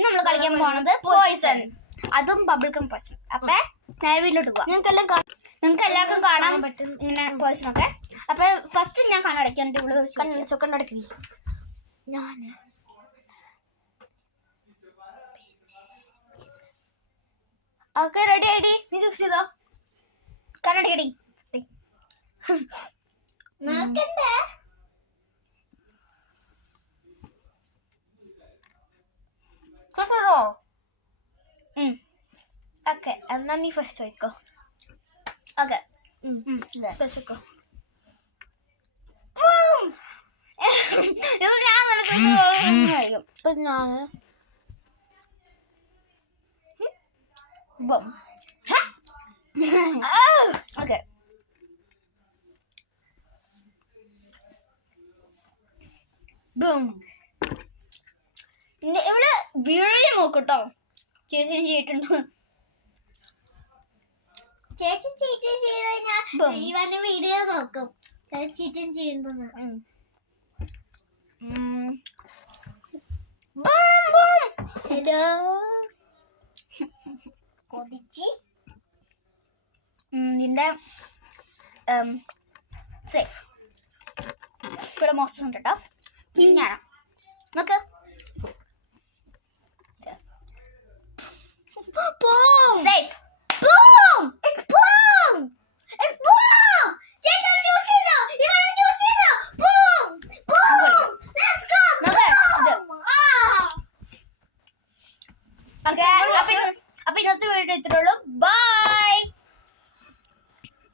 ഇന്ന് നമ്മൾ കളിക്കാൻ പോണത് പോയിസൺ, അതും ബബിൾ ഗം പോയിസൺ. അപ്പൊ നേരെ വീട്ടിലോട്ട് പോവാം. നിങ്ങൾക്ക് എല്ലാവർക്കും കാണാൻ പറ്റും ഇങ്ങനെ പോയിസൺ ഒക്കെ. അപ്പൊ ഫസ്റ്റ് ഞാൻ കണ്ണടയ്ക്കാൻ കണ്ണടക്കി. ഞാൻ ഓക്കെ, റെഡി ആയിടി. നീ ചൂസ് ചെയ്തോ. കണ്ണടക്കടി. ഓക്കെ, എന്നാ നീ ഫസ്റ്റ് വെക്കോ. ഓക്കെ, വെച്ചോ. ഓക്കെ, ഇവിടെ വീഡിയോ നോക്കൂട്ടോ. ചേച്ചി ചെയ്തിട്ടുണ്ടോ? ചേച്ചി ചീറ്റം ചെയ്ത് കഴിഞ്ഞാൽ വീഡിയോ നോക്കും ചീറ്റം ചെയ്യുന്നത്. ഹലോ കൊതിച്ച് നിന്റെ സേഫ് ഇവിടെ മോശം ഉണ്ട് കേട്ടോ. ഞാനാ നോക്ക്. സേഫ്